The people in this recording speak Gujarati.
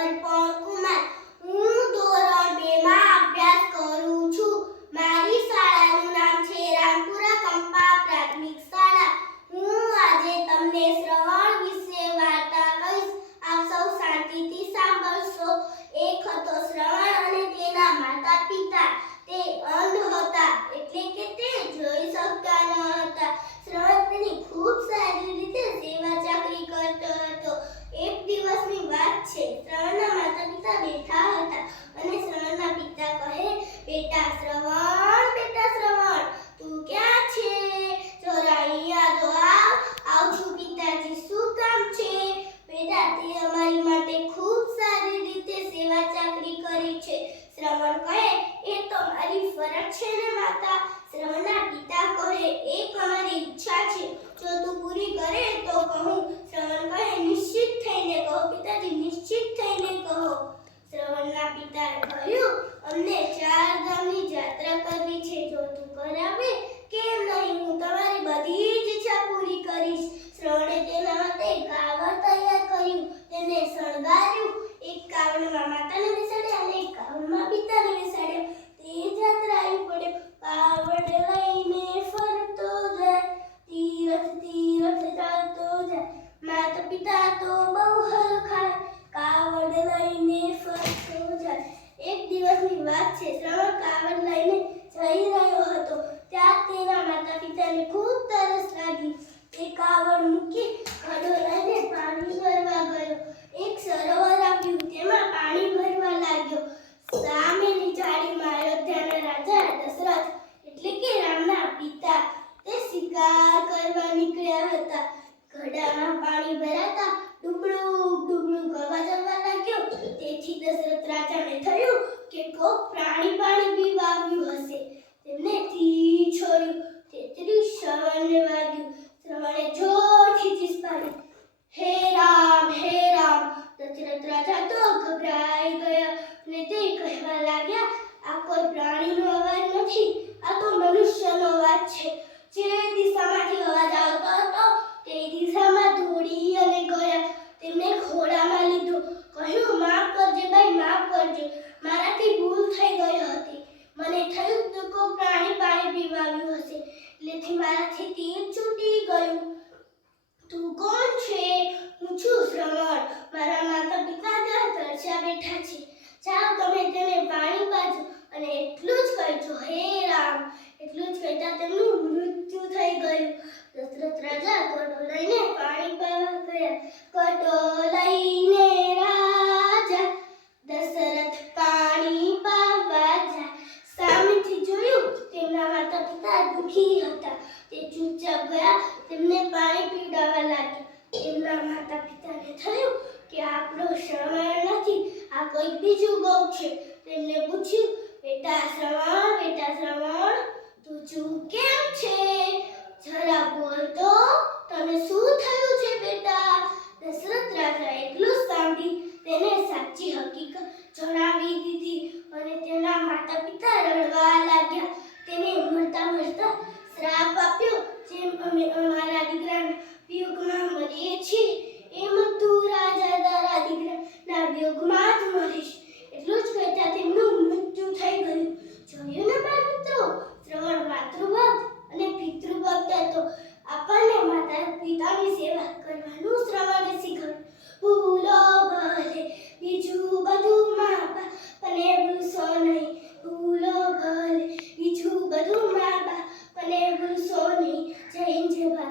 અર્પણ કુમાર. હું ધોરણ 2 માં અભ્યાસ કરું છું. મારી શાળાનું નામ છે રામપુરા કંપા પ્રાથમિક શાળા. હું આજે તમને શ્રવણ વિશે વાર્તા કહીશ. આપ સૌ શાંતિથી સાંભળશો. એક હતો શ્રવણ અને તેના માતા પિતા. તે અંધ હતા, એટલે કે તે જોઈ શકતા ન હતા. શ્રવણ તેની ખૂબ સારી રીતે સેવા ચાકરી કરતો હતો. એક દિવસની વાત છે. શ્રવણના માતા પિતા બેઠા હતા અને શ્રવણના પિતા કહે, બેટા શ્રવણ, તું ક્યાં છે? જરા અહીંયા તો આવ. આવું છું પિતાજી, શું કામ છે? બેટા, તે અમારી માટે ખૂબ સારી રીતે સેવા ચાકરી કરી છે. શ્રવણ કહે, એ તો મારી ફરજ છે ને માતા. શ્રવણના પિતા કહે, એક અમારી ઈચ્છા છે, જો તું પૂરી કરે તો કહું. શ્રવણ કહે, નિશ્ચિત થઈને કહો પિતાજી, નિશ્ચિત થઈને કહો. શ્રવણના પિતાએ કહ્યું, અમને 4 ધામની યાત્રા કરવી છે. જો તું કરાવે કેમ નહીં, હું તમારી બધી જ ઈચ્છા પૂરી કરીશ. શ્રવણે તેના માટે કાવડ તૈયાર કર્યું, તેને શણગાર્યું. એક કાવડમાં માતાને બેસાડ્યા અને એક કાવડમાં પિતાને બેસાડ્યા. તે યાત્રાએ પડ્યો, કાવડ લઈને ફરતો જાય, તીરથ ચાલતો જાય. માતા પિતા તો બહુ હરખાય, કાવડ લઈને ફરતો જાય. એક દિવસની વાત છે. શ્રવણ કાવડ લઈને જઈ રહ્યો હતો. ત્યાં તેના માતા પિતાને ખૂબ તરસ લાગી. તે કાવડ મૂકી ઘડો લઈને પાણી ભરવા ગયો. એક સરોવર આવ્યું, તેમાં પાણી ભરવા લાગ્યો. સામેની જાળીમાં અયોધ્યાના રાજા દશરથ, એટલે કે રામના પિતા, તે શિકાર કરવા નીકળ્યા હતા. ઘડામાં પાણી ભરાતા ડુબડુક અવાજ આવવા લાગ્યો. તેથી દશરથ રાજાને થયું કે કોક પ્રાણી પાણી પીવા આવ્યું હશે. તેમને તીર છોડ્યું. તેથી શ્રવણને વાગ્યું. શ્રવણે જોરથી ચીસ પાડી, હે રામ. દશરથ રાજા તો ગભરાઈ ગયા અને તે કહેવા લાગ્યા, આ કોઈ પ્રાણીનો અવાજ નથી, આ તો મનુષ્યનો અવાજ છે. જે દિશામાંથી અવાજ આવતો હતો તે દિશામાં દોડી અને ગયા. તેમને ખોળામાં લીધો. કહ્યું, માફ કરજે ભાઈ, માફ કરજે, મારાથી ભૂલ થઈ ગઈ હતી. મને થયું કે કોઈ પ્રાણી પાણી પીવા આવ્યું હશે, એટલેથી મારાથી તીર છૂટી ગયું. તું કોણ છે? હું છું શ્રવણ. મારા માતા પિતા ત્યાં તરસ્યા બેઠા છે. જાઓ, તમે તેને પાણી પાજો અને એટલું જ કહેજો, હે રામ. એટલું જ કહેતા તેમનું મૃત્યુ થઈ ગયું. દશરથ રાજા ઘડો લઈને પાણી પાવા ગયા. ઘડો લઈને રાજા દશરથ પાણી પાવા જાય. સામેથી જોયું, તેમના માતા પિતા દુઃખી હતા. તે ચૂપચાપ ગયા, તેમને પાણી પીવડાવવા લાગ્યા. તેમના માતા પિતાને થયું કે આપણો શ્રવણ નથી, આ કોઈ બીજું ગૌ છે. તેમને પૂછ્યું, બેટા શ્રવણ, તું ચૂપ કેમ છે? જરા બોલ તો, તને શું થયું છે બેટા? દશરથ રાજા એટલું સાંભળી તેને સાચી હકીકત જણાવી દીધી અને તેના માતા પિતા રડવા લાગ્યા. તેને મળતા શ્રાપ આપ્યો, જેમ અમે અમારા દીકરાના વિયોગમાં મરીએ છીએ, એમ તું રાજા તારા દીકરાના વિયોગમાં જ મરીશ. એટલું જ કહેતા તેમનું મૃત્યુ થઈ ગયું. જોયું ને બાળ મિત્રો, શ્રવણ માતૃભક્ત અને પિતૃભક્ત હતો. આપણને માતા પિતાની સેવા કરવાનું શ્રવણે શીખવ્યું. ભૂલો ભલે બીજું બધું મા બાપને ભૂલશો નહીં. ભૂલો ભલે બીજું બધું મા બાપને ભૂલશો